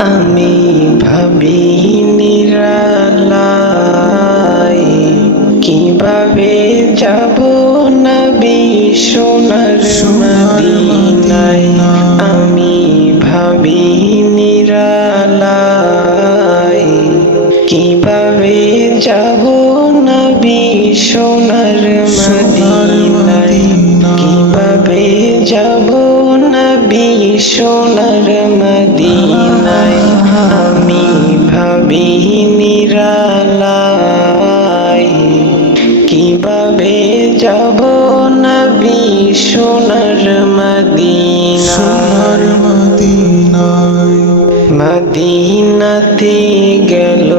আমি ভাবি নিরালাই কিভাবে যাব নবী সোনার মদিনায়। আমি ভাবি নিরালাই কিভাবে যাব নবী সোনার মদিনায়। কিভাবে যাব নবী সোনার মদিনায়। আমি ভাবি নিরালাই কিভাবে যাব নবী সোনার মদিনায়। মদিনাতে গেল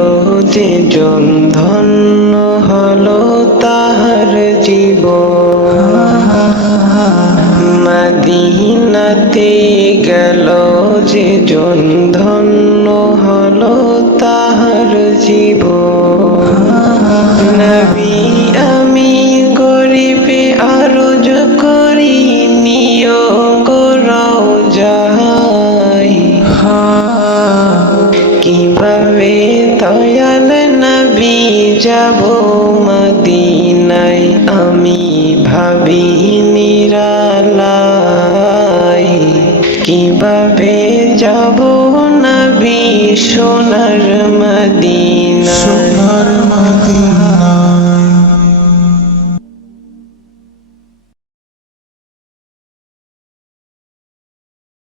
যে জন ধন্য হলো তাহার জীবন। মদিনাতে গেল যে জন ধন্য হলো তাহার জীবন। নবী আমি গরিবে আরজ করি নিয় রওজায়। কিভাবে দয়াল নবী যাব মদিনায়। আমি ভাবি নিরালাই কিভাবে যাব নবী সোনার মদিনায়।